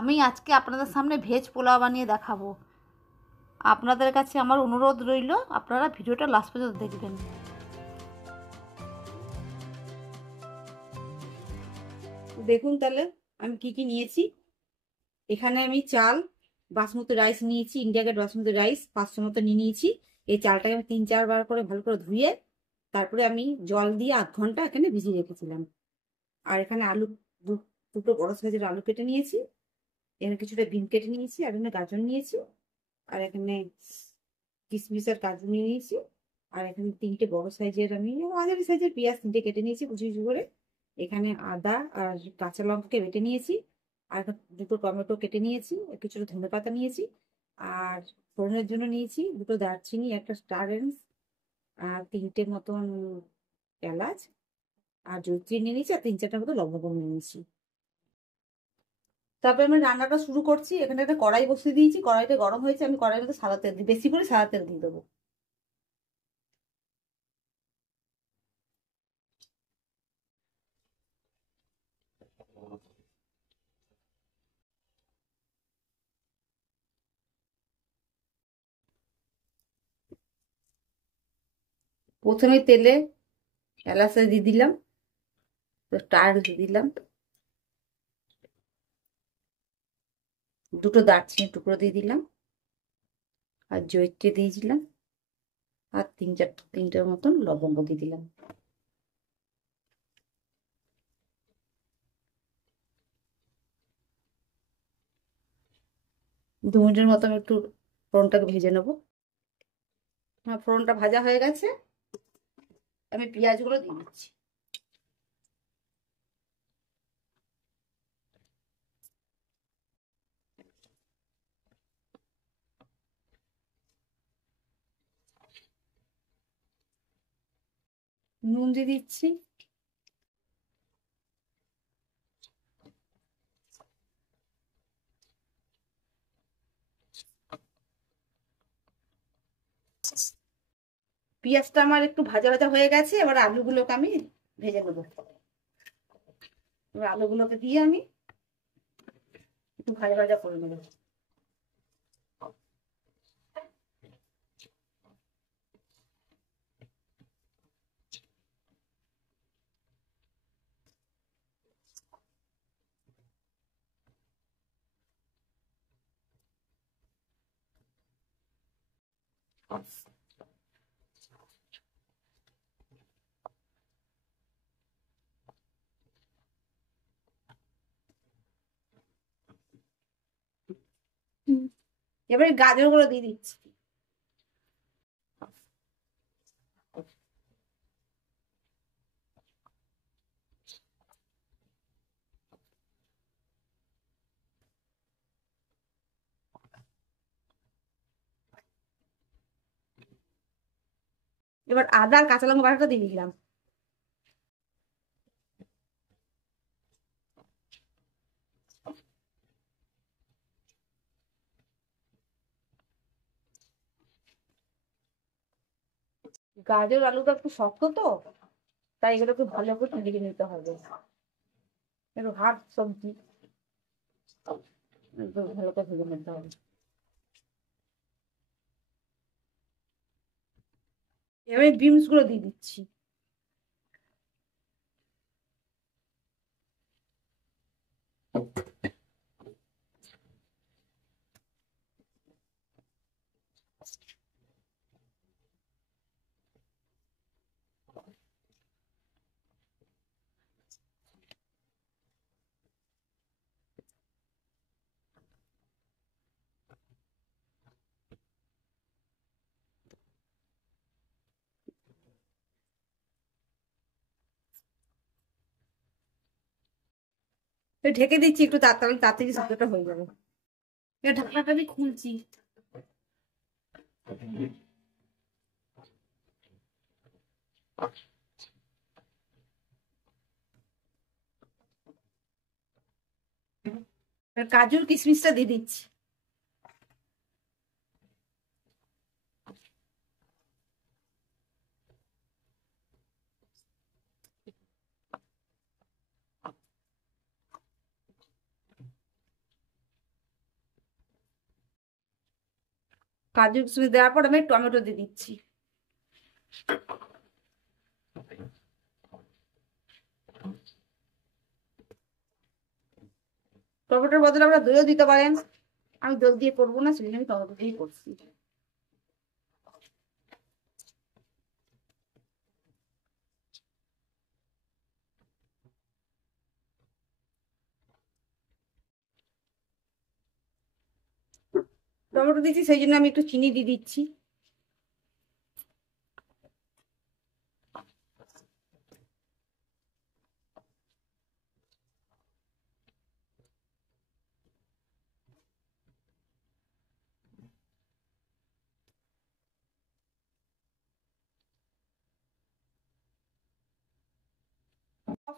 আমি আজকে আপনাদের সামনে ভেজ পোলাও বানিয়ে দেখাবো। আপনাদের কাছে আমার অনুরোধ রইল, আপনারা ভিডিওটা লাস্ট পর্যন্ত দেখবেন। দেখুন তাহলে আমি কি কি নিয়েছি। এখানে আমি চাল বাসমতি রাইস নিয়েছি, ইন্ডিয়া গেট বাসমতি রাইস 500 মতো নিয়ে নিয়েছি। এই চালটাকে আমি 3-4 বার করে ভালো করে ধুয়ে তারপরে আমি জল দিয়ে আধ ঘন্টা এখানে ভিজিয়ে রেখেছিলাম। আর এখানে আলু দুটো বড় সাইজের আলু কেটে নিয়েছি। এখানে কিছুটা বিন কেটে নিয়েছি, আর এখানে গাজর নিয়েছি, আর এখানে কিশমিশ আর কাজু নিয়ে নিয়েছি। আর এখানে 3টে বড় সাইজের আমি মাঝারি সাইজের পেঁয়াজ 3টে কেটে নিয়েছি কুচি কুচি করে। এখানে আদা আর কাঁচা লঙ্কা বেটে নিয়েছি, আর দুটো টমেটো কেটে নিয়েছি, কিছুটা ধনেপাতা নিয়েছি। আর ফোড়নের জন্য নিয়েছি দুটো দারচিনি, একটা স্টার এনস, আর 3টে মতন এলাচ, আর জয়িত্রী নিয়ে নিয়েছি, আর 3-4টা মতো লবঙ্গ নিয়ে নিয়েছি। তারপরে আমি রান্নাটা শুরু করছি। এখানে একটা কড়াই বসিয়ে দিয়েছি, কড়াইটা গরম হয়েছে, আমি কড়াইয়ের মধ্যে সাদা তেল দিই, বেশি করে সাদা তেল দিয়ে দেবো। প্রথমে তেলে এলাচটা দিয়ে দিলাম, স্টার দিয়ে দিলাম, দুটো দারচিনি টুকরো দিয়ে দিলাম, আর জয়িত্রী দিয়ে দিলাম, আর 3-4টার মতন লবঙ্গ দিয়ে দিলাম। 2 মিনিটের মতো আমি একটু ফোড়নটাকে ভেজে নেবো। আমার ফোড়নটা ভাজা হয়ে গেছে, আমি পেঁয়াজগুলো দিয়ে দিচ্ছি। নুন দিয়ে দিচ্ছি, পেঁয়াজটা আমার একটু ভাজা ভাজা হয়ে গেছে। এবার আলুগুলোকে আমি ভেজে নেবো। এবার আলুগুলোকে দিয়ে আমি একটু ভাজা ভাজা করে নেবো। এবারে গাজরগুলো দিয়ে দিচ্ছি। এবার আদা আর কাঁচা লঙ্কা বাটাটা দিয়ে দিলাম। গাজর আলুটা একটু শক্ত তো, তাই এগুলো একটু ভালো করে ভেজে নিতে হবে। একটু হার্ড সবজি, একটু ভালো করে ভেজে নিতে হবে। এবার বিনস গুলো দিয়ে দিচ্ছি। ঢেকে দিচ্ছি, একটু তাড়াতাড়ি তাড়াতাড়ি শব্দটা হয়ে যাবে। এবার ঢাকনাটা আমি খুলছি। এবার কাজুর কিশমিশটা দিয়ে দিচ্ছি। কাজু কিশমিশ দেওয়ার পর আমি টমেটো দিয়ে দিচ্ছি। টমেটোর বদলে আমরা দইও দিতে পারেন, আমি দই দিয়ে করবো না, সেজন্য আমি টমেটো দিয়েই করছি। টমেটো দিচ্ছি সেই জন্য আমি একটু চিনি দিয়ে দিচ্ছি।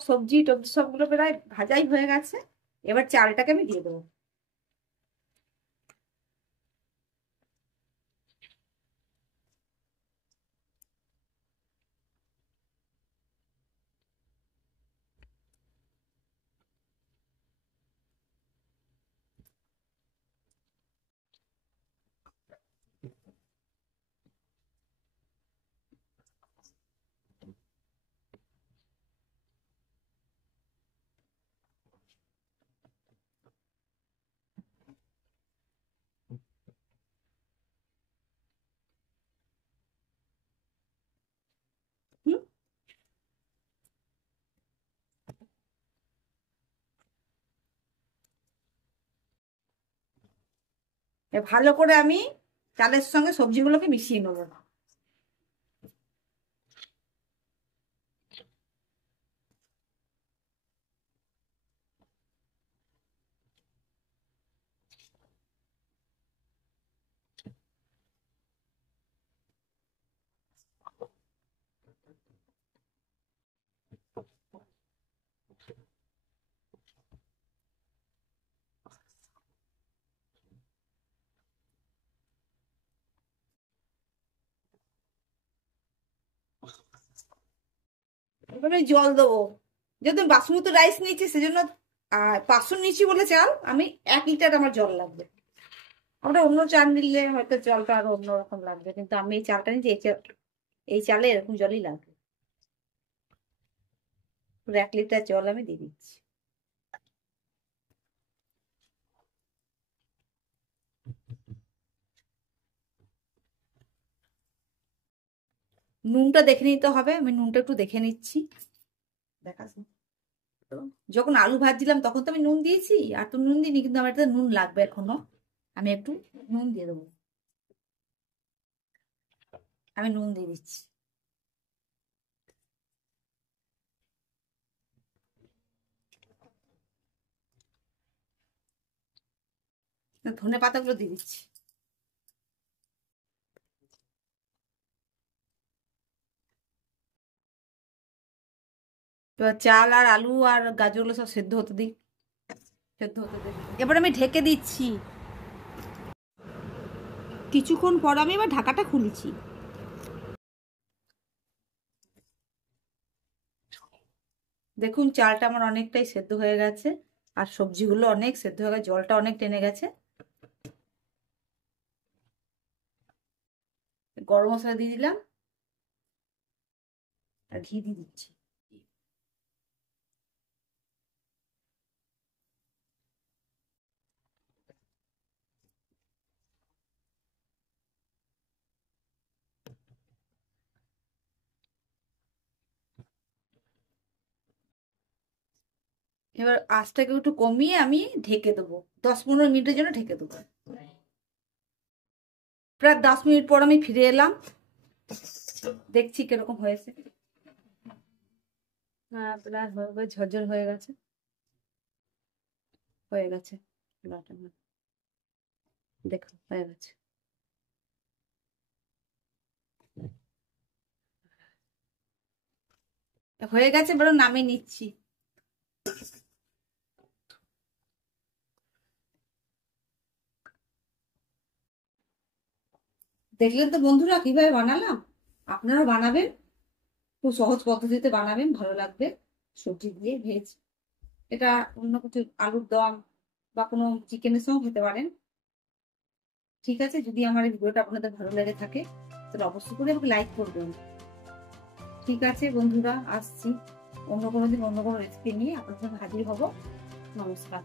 সবজি টবজি সবগুলো প্রায় ভাজাই হয়ে গেছে, এবার চালটাকে আমি দিয়ে দেবো। হুম, ভালো করে আমি চালের সঙ্গে সবজিগুলোকে মিশিয়ে নেবো। এবার আমি জল দেবো, যেহেতু আমি বাসমতি রাইস নিয়েছি সেজন্য 500 নিয়েছি বলে চাল, আমি 1 লিটার আমার জল লাগবে। আমরা অন্য চাল নিলে হয়তো জলটা আরো অন্যরকম লাগবে, কিন্তু আমি এই চালটা নিয়েছি, এই চালে এরকম জলই লাগবে। 1 লিটার জল আমি দিয়ে দিচ্ছি। নুনটা দেখে নিতে হবে, আমি নুনটা একটু দেখে নিচ্ছি। দেখাস যখন আলু ভাজছিলাম তখন তো আমি নুন দিয়েছি, আর তো নুন দিইনি, কিন্তু আমার নুন লাগবে এখনো, আমি একটু নুন দিয়ে দেবো। আমি নুন দিয়ে দিচ্ছি। ধনে পাতাগুলো দিয়ে দিচ্ছি। এবার চাল আর আলু আর গাজরগুলো সব সেদ্ধ হতে দিই, সেদ্ধ হতে দিই। এবার আমি ঢেকে দিচ্ছি। কিছুক্ষণ পর আমি এবার ঢাকাটা খুলেছি। দেখুন চালটা আমার অনেকটাই সেদ্ধ হয়ে গেছে, আর সবজিগুলো অনেক সেদ্ধ হয়ে গেছে, জলটা অনেক টেনে গেছে। গরম মশলা দিয়ে দিলাম, আর ঘি দিয়ে দিচ্ছি। এবার আঁচটাকে একটু কমিয়ে আমি ঢেকে দেবো, 10-15 মিনিটের জন্য ঢেকে দেবো। প্রায় 10 মিনিট পর আমি ফিরে এলাম, দেখছি কিরকম হয়েছে। হ্যাঁ প্রায় ঝরঝর হয়ে গেছে, হয়ে গেছে। দেখো হয়ে গেছে। হয়ে গেছে, এবার নামিয়ে নিচ্ছি। দেখলেন তো বন্ধুরা কিভাবে বানালাম, আপনারা বানাবেন, খুব সহজ পদ্ধতিতে বানাবেন, ভালো লাগবে। সবজি দিয়ে ভেজ, এটা অন্য কিছু আলুর দম বা কোনো চিকেনের সঙ্গে খেতে পারেন। ঠিক আছে, যদি আমার এই ভিডিওটা আপনাদের ভালো লেগে থাকে তাহলে অবশ্যই করে আমাকে লাইক করবেন। ঠিক আছে বন্ধুরা, আসছি অন্য কোনো দিন অন্য কোনো রেসিপি নিয়ে আপনাদের সাথে হাজির হব। নমস্কার।